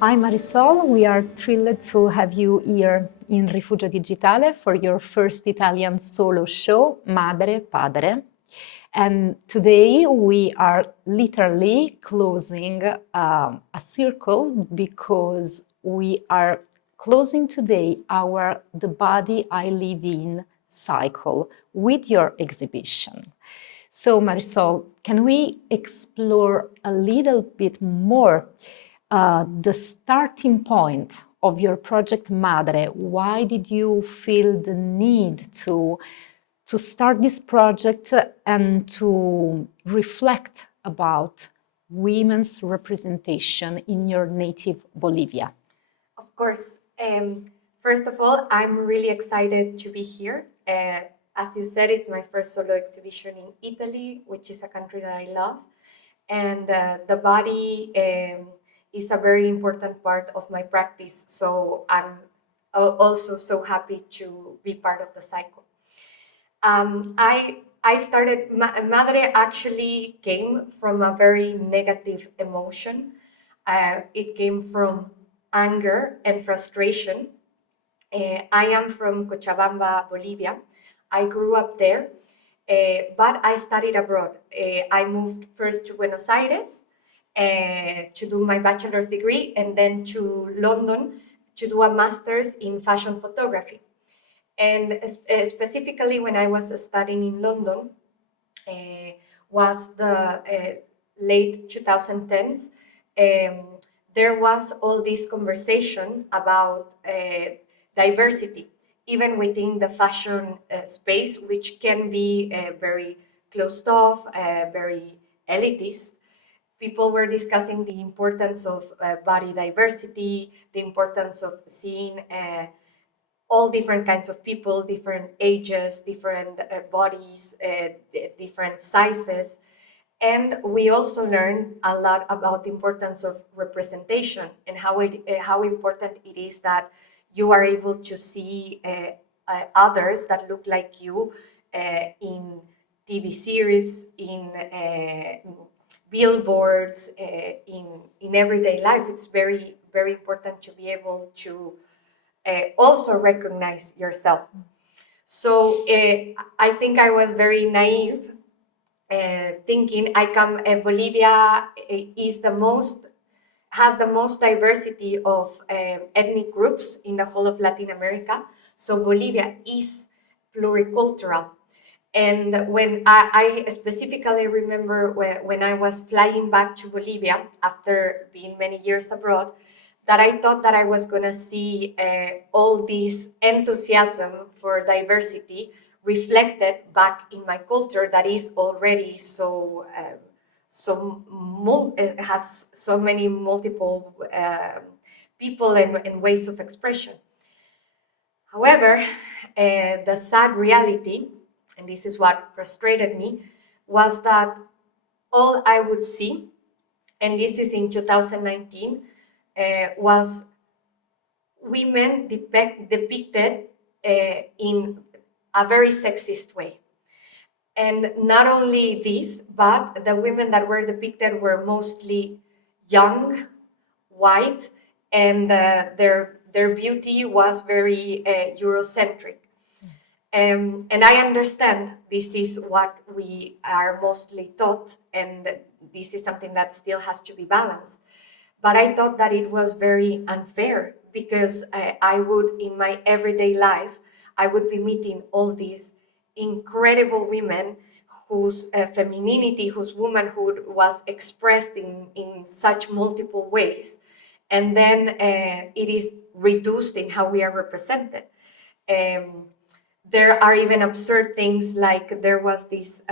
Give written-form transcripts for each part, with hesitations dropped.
Hi Marisol, we are thrilled to have you here in Rifugio Digitale for your first Italian solo show, Madre, Padre. And today we are literally closing a circle because we are closing today our The Body I Live In cycle with your exhibition. So Marisol, can we explore a little bit more the starting point of your project Madre? Why did you feel the need to start this project and to reflect about women's representation in your native Bolivia? Of course. First of all, I'm really excited to be here. As you said, it's my first solo exhibition in Italy, which is a country that I love. And the body is a very important part of my practice. So I'm also so happy to be part of the cycle. I started, Madre actually came from a very negative emotion. It came from anger and frustration. I am from Cochabamba, Bolivia. I grew up there, but I studied abroad. I moved first to Buenos Aires to do my bachelor's degree, and then to London to do a master's in fashion photography. And specifically when I was studying in London, was the late 2010s, there was all this conversation about diversity, even within the fashion space, which can be very closed off, very elitist. People were discussing the importance of body diversity, the importance of seeing all different kinds of people, different ages, different bodies, different sizes. And we also learned a lot about the importance of representation and how important it is that you are able to see others that look like you in TV series, in billboards, in everyday life. It's very, very important to be able to also recognize yourself. So I think I was very naive, thinking Bolivia has the most diversity of ethnic groups in the whole of Latin America. So Bolivia is pluricultural. And when I specifically remember when I was flying back to Bolivia after being many years abroad, that I thought that I was going to see all this enthusiasm for diversity reflected back in my culture that is already has so many multiple people and ways of expression. However, the sad reality, and this is what frustrated me, was that all I would see, and this is in 2019, was women depicted in a very sexist way. And not only this, but the women that were depicted were mostly young, white, and their beauty was very Eurocentric. And I understand this is what we are mostly taught, and this is something that still has to be balanced. But I thought that it was very unfair because I would, in my everyday life, I would be meeting all these incredible women whose femininity, whose womanhood was expressed in such multiple ways. And then it is reduced in how we are represented. There are even absurd things like there was this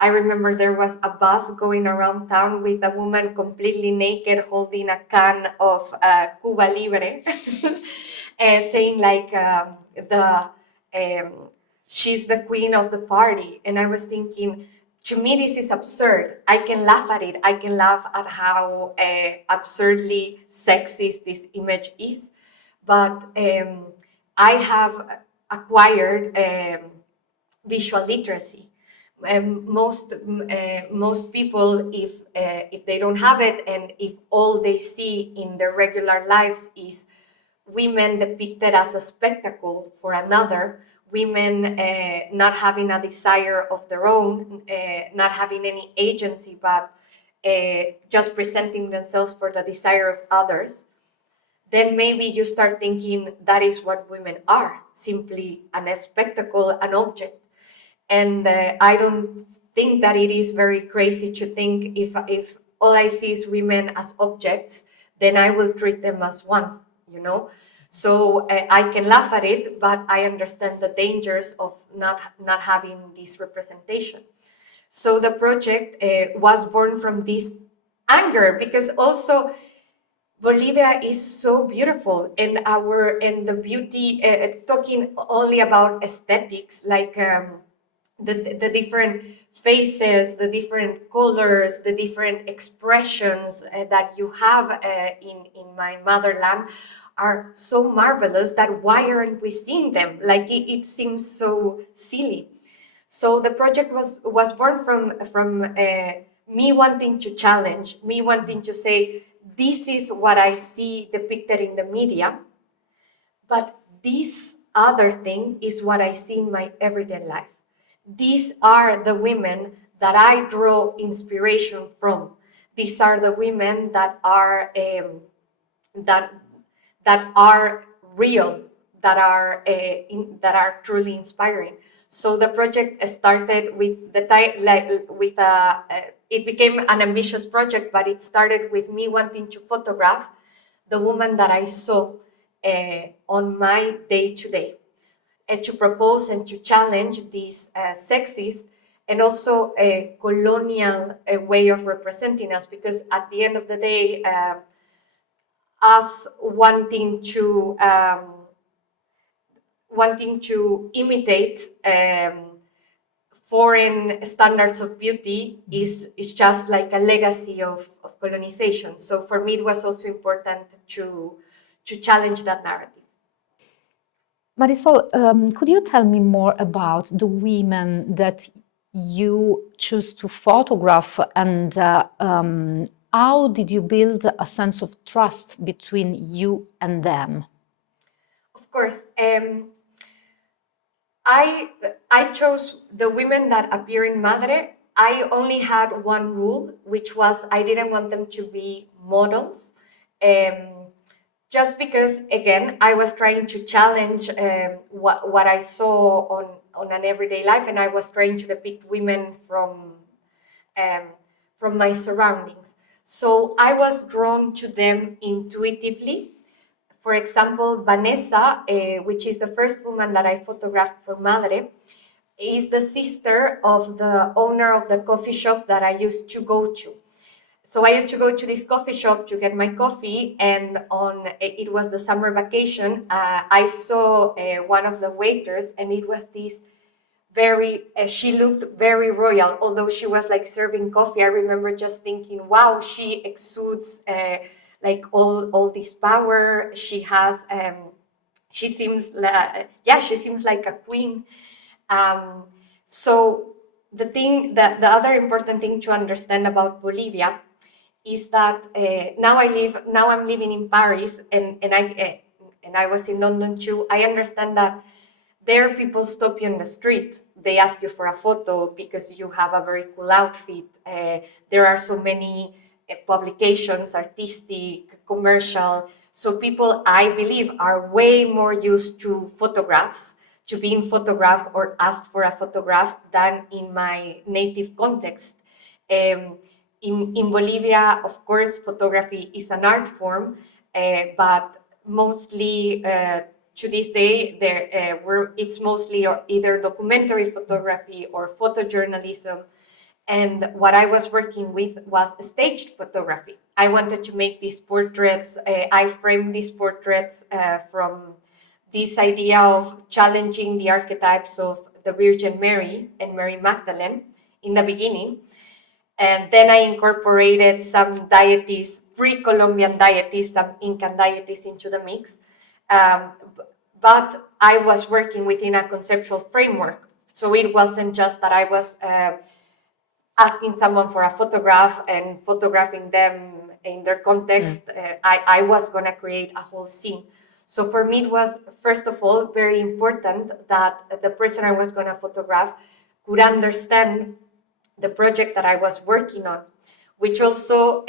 I remember there was a bus going around town with a woman completely naked holding a can of Cuba Libre, saying like she's the queen of the party. And I was thinking, to me, this is absurd. I can laugh at it. I can laugh at how absurdly sexist this image is. But I have acquired visual literacy. most people, if they don't have it, and if all they see in their regular lives is women depicted as a spectacle for another, women not having a desire of their own, not having any agency, but just presenting themselves for the desire of others, then maybe you start thinking that is what women are, simply a spectacle, an object. And I don't think that it is very crazy to think if all I see is women as objects, then I will treat them as one, you know. So I can laugh at it, but I understand the dangers of not having this representation. So the project was born from this anger, because also Bolivia is so beautiful, and the beauty, talking only about aesthetics, like the different faces, the different colors, the different expressions that you have in my motherland are so marvelous that why aren't we seeing them? Like it seems so silly. So the project was born from me wanting to challenge, me wanting to say, this is what I see depicted in the media, but this other thing is what I see in my everyday life. These are the women that I draw inspiration from. These are the women that are that are real, that are truly inspiring. So the project started with it became an ambitious project, but it started with me wanting to photograph the woman that I saw on my day-to-day, to propose and to challenge this sexist and also a colonial way of representing us, because at the end of the day, us wanting to imitate foreign standards of beauty is just like a legacy of colonization. So for me, it was also important to challenge that narrative. Marisol, could you tell me more about the women that you choose to photograph, and how did you build a sense of trust between you and them? Of course. I chose the women that appear in MADRE. I only had one rule, which was I didn't want them to be models. Just because, again, I was trying to challenge what I saw on an everyday life, and I was trying to depict women from my surroundings. So I was drawn to them intuitively. For example, Vanessa, which is the first woman that I photographed for Madre, is the sister of the owner of the coffee shop that I used to go to. So I used to go to this coffee shop to get my coffee, and it was the summer vacation. I saw one of the waiters, and it was this she looked very royal, although she was like serving coffee. I remember just thinking, wow, she exudes like all this power. She has she seems like a queen. So the other important thing to understand about Bolivia is that now I'm living in Paris, and I was in London too. I understand that there people stop you on the street. They ask you for a photo because you have a very cool outfit. There are so many publications, artistic, commercial. So people, I believe, are way more used to photographs, to being photographed or asked for a photograph, than in my native context. In Bolivia, of course, photography is an art form, but mostly to this day, it's mostly either documentary photography or photojournalism. And what I was working with was staged photography. I wanted to make these portraits. I framed these portraits from this idea of challenging the archetypes of the Virgin Mary and Mary Magdalene in the beginning. And then I incorporated some deities, pre-Columbian deities, some Incan deities into the mix. But I was working within a conceptual framework. So it wasn't just that I was asking someone for a photograph and photographing them in their context. I was going to create a whole scene. So for me, it was, first of all, very important that the person I was going to photograph could understand the project that I was working on, which also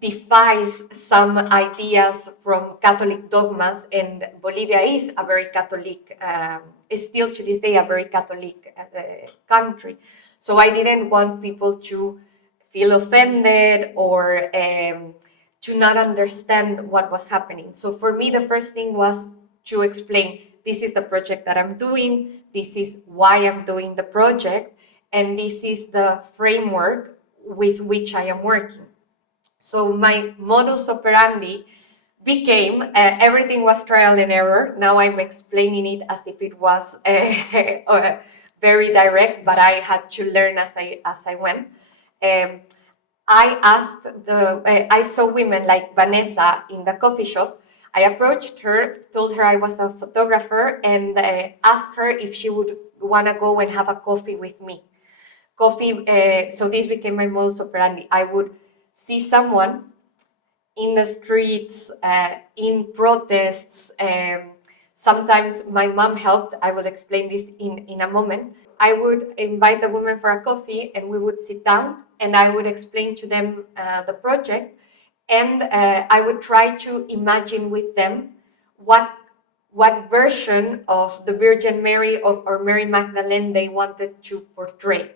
defies some ideas from Catholic dogmas, and Bolivia is a very Catholic, is still to this day a very Catholic country. So I didn't want people to feel offended or to not understand what was happening. So for me, the first thing was to explain, this is the project that I'm doing, this is why I'm doing the project, and this is the framework with which I am working. So my modus operandi became, everything was trial and error. Now I'm explaining it as if it was very direct, but I had to learn as I went. I saw women like Vanessa in the coffee shop. I approached her, told her I was a photographer, and asked her if she would want to go and have a coffee with me. So this became my modus operandi. I would see someone in the streets, in protests. Sometimes my mom helped. I will explain this in a moment. I would invite the women for a coffee and we would sit down and I would explain to them the project, and I would try to imagine with them what version of the Virgin Mary or Mary Magdalene they wanted to portray.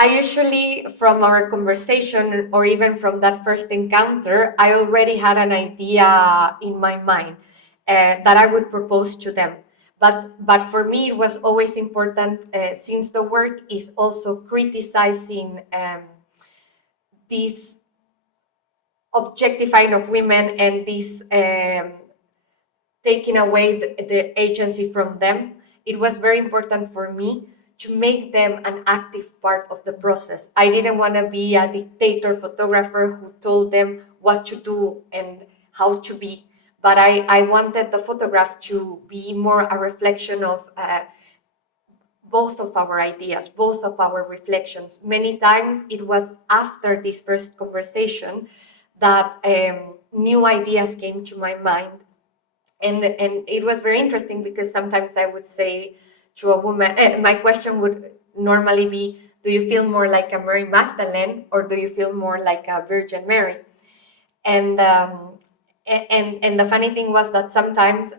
I usually, from our conversation or even from that first encounter, I already had an idea in my mind that I would propose to them. But for me, it was always important, since the work is also criticizing this objectifying of women and this taking away the agency from them. It was very important for me to make them an active part of the process. I didn't want to be a dictator photographer who told them what to do and how to be, but I wanted the photograph to be more a reflection of both of our ideas, both of our reflections. Many times it was after this first conversation that new ideas came to my mind. And it was very interesting because sometimes I would say to a woman, my question would normally be, do you feel more like a Mary Magdalene or do you feel more like a Virgin Mary? And the funny thing was that sometimes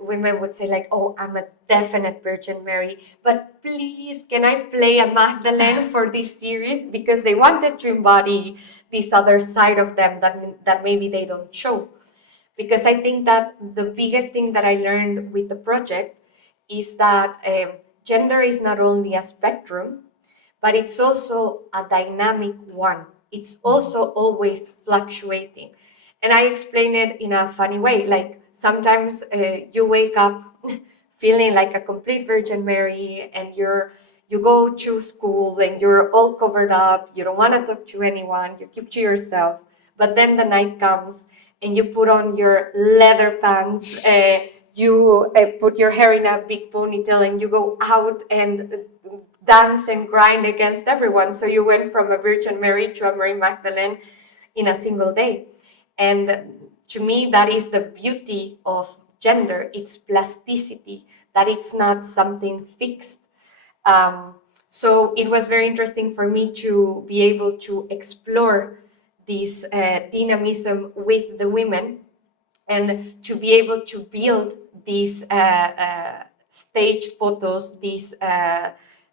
women would say like, oh, I'm a definite Virgin Mary, but please, can I play a Magdalene for this series? Because they wanted to embody this other side of them that maybe they don't show. Because I think that the biggest thing that I learned with the project is that gender is not only a spectrum, but it's also a dynamic one. It's also always fluctuating. And I explain it in a funny way. Like sometimes you wake up feeling like a complete Virgin Mary, and you go to school and you're all covered up. You don't want to talk to anyone. You keep to yourself. But then the night comes and you put on your leather pants, you put your hair in a big ponytail and you go out and dance and grind against everyone. So you went from a Virgin Mary to a Mary Magdalene in a single day. And to me, that is the beauty of gender. It's plasticity, that it's not something fixed. So it was very interesting for me to be able to explore this dynamism with the women and to be able to build these staged photos, these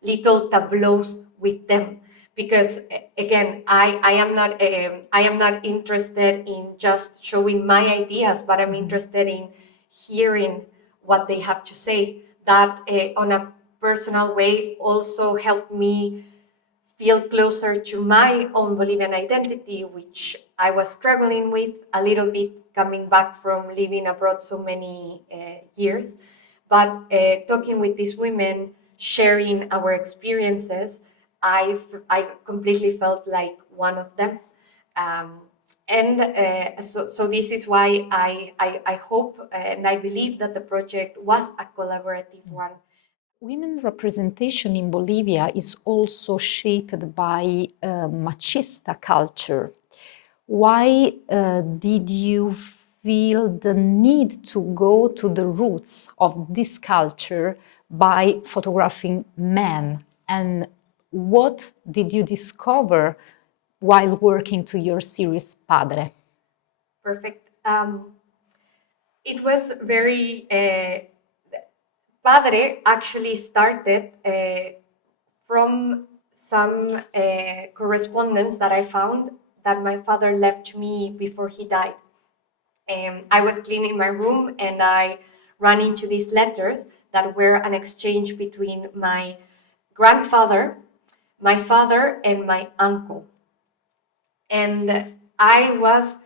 little tableaus with them. Because again, I am not interested in just showing my ideas, but I'm interested in hearing what they have to say. That on a personal way also helped me feel closer to my own Bolivian identity, which I was struggling with a little bit coming back from living abroad so many years. But talking with these women, sharing our experiences, I completely felt like one of them. So this is why I hope and I believe that the project was a collaborative one. Women representation in Bolivia is also shaped by machista culture. Why did you feel the need to go to the roots of this culture by photographing men? And what did you discover while working to your series Padre? Perfect. It was very Padre actually started from some correspondence that I found that my father left me before he died. I was cleaning my room and I ran into these letters that were an exchange between my grandfather, my father, and my uncle. And I was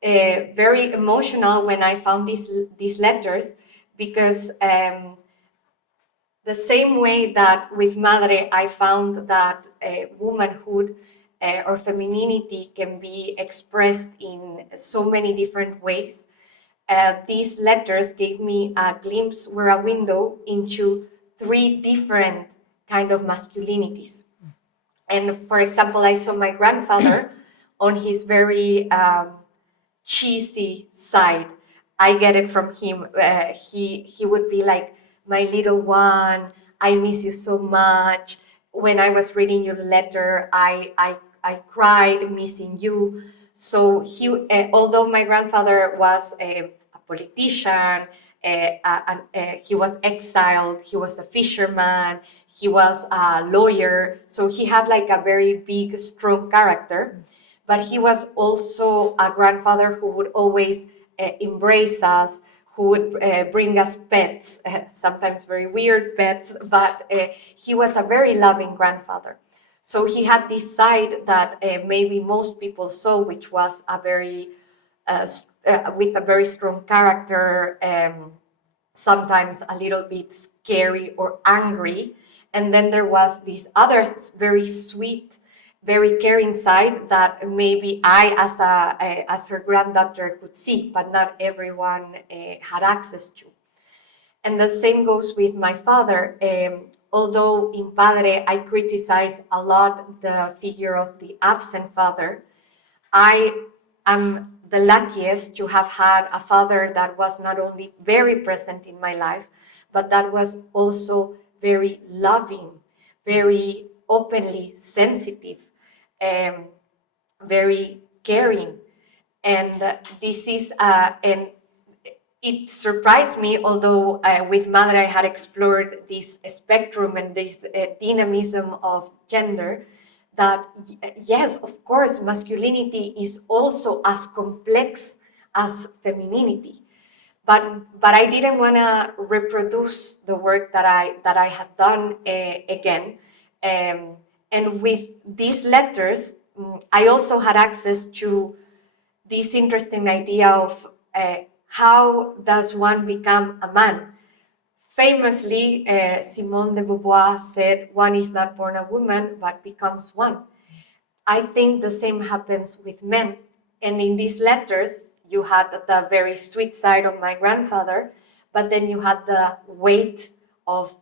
very emotional when I found these letters because the same way that with Madre, I found that womanhood or femininity can be expressed in so many different ways. These letters gave me a glimpse or a window into three different kind of masculinities. And for example, I saw my grandfather on his very cheesy side. I get it from him. He would be like, my little one, I miss you so much. When I was reading your letter, I cried missing you. So he, although my grandfather was a politician, he was exiled, he was a fisherman, he was a lawyer, so he had like a very big, strong character. But he was also a grandfather who would always embrace us, who would bring us pets, sometimes very weird pets, but he was a very loving grandfather. So he had this side that maybe most people saw, which was a very, with a very strong character, sometimes a little bit scary or angry. And then there was this other very sweet, very caring side that maybe I, as her granddaughter, could see, but not everyone had access to. And the same goes with my father. Although in Padre I criticize a lot the figure of the absent father, I am the luckiest to have had a father that was not only very present in my life, but that was also very loving, very openly sensitive, very caring. And this is, and it surprised me, although with Madre I had explored this spectrum and this dynamism of gender, that yes, of course, masculinity is also as complex as femininity. But I didn't want to reproduce the work that I had done again. And with these letters, I also had access to this interesting idea of how does one become a man? Famously, Simone de Beauvoir said, one is not born a woman, but becomes one. I think the same happens with men. And in these letters, you had the very sweet side of my grandfather, but then you had the weight of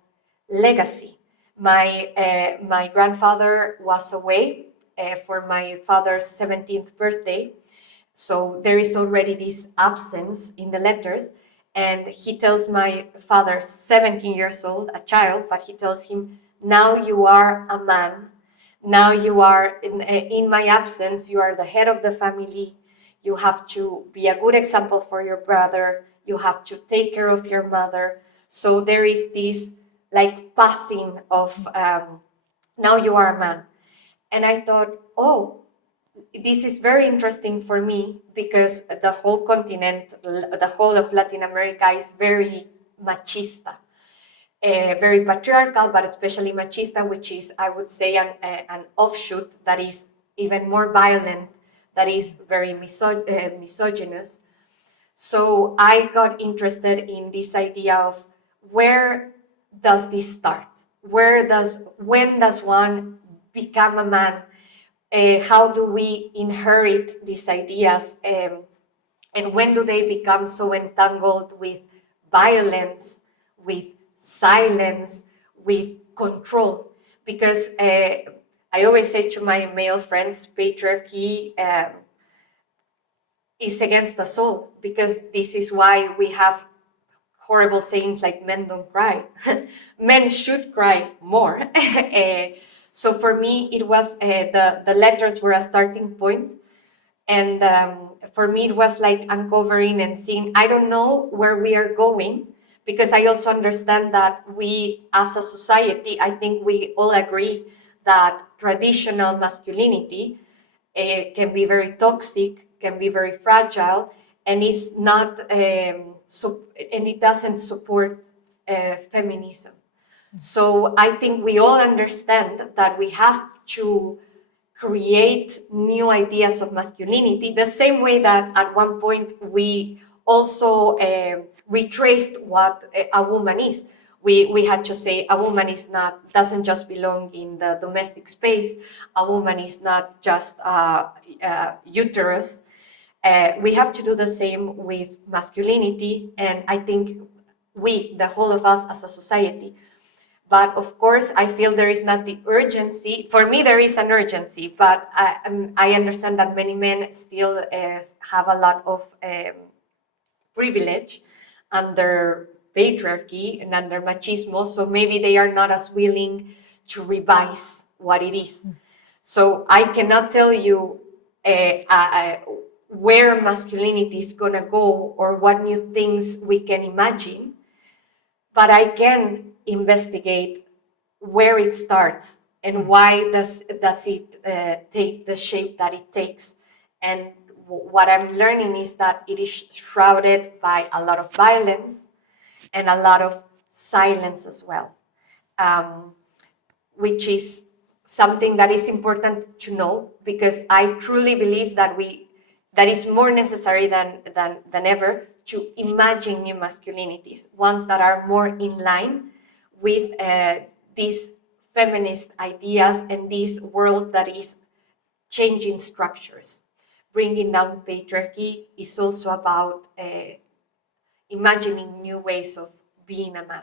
legacy. My grandfather was away for my father's 17th birthday. So there is already this absence in the letters. And he tells my father, 17 years old, a child, but he tells him, now you are a man. Now you are, in my absence, you are the head of the family. You have to be a good example for your brother. You have to take care of your mother. So there is this like passing of, now you are a man. And I thought, oh, this is very interesting for me because the whole continent, the whole of Latin America is very machista, very patriarchal, but especially machista, which is, I would say, an offshoot that is even more violent, that is very misogynist. So I got interested in this idea of where does this start? When does one become a man? How do we inherit these ideas, and when do they become so entangled with violence, with silence, with control, because I always say to my male friends, patriarchy is against us all, because this is why we have horrible sayings like men don't cry. Men should cry more. So for me, it was the letters were a starting point. And for me, it was like uncovering and seeing, I don't know where we are going, because I also understand that we as a society, I think we all agree that traditional masculinity can be very toxic, can be very fragile, and it's not, and it doesn't support feminism. So I think we all understand that we have to create new ideas of masculinity, the same way that at one point we also retraced what a woman is. We had to say a woman doesn't just belong in the domestic space. A woman is not just uterus. We have to do the same with masculinity, and I think the whole of us as a society. But of course, I feel there is not the urgency. For me, there is an urgency, but I understand that many men still have a lot of privilege under patriarchy and under machismo, so maybe they are not as willing to revise what it is. So I cannot tell you where masculinity is going to go or what new things we can imagine, but I can investigate where it starts and why does it take the shape that it takes. And what I'm learning is that it is shrouded by a lot of violence and a lot of silence as well, which is something that is important to know, because I truly believe that is more necessary than ever to imagine new masculinities, ones that are more in line with these feminist ideas and this world that is changing structures. Bringing down patriarchy is also about imagining new ways of being a man.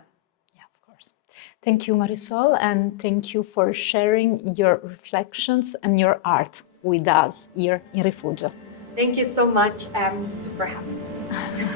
Yeah, of course. Thank you, Marisol, and thank you for sharing your reflections and your art with us here in Rifugio. Thank you so much. I'm super happy.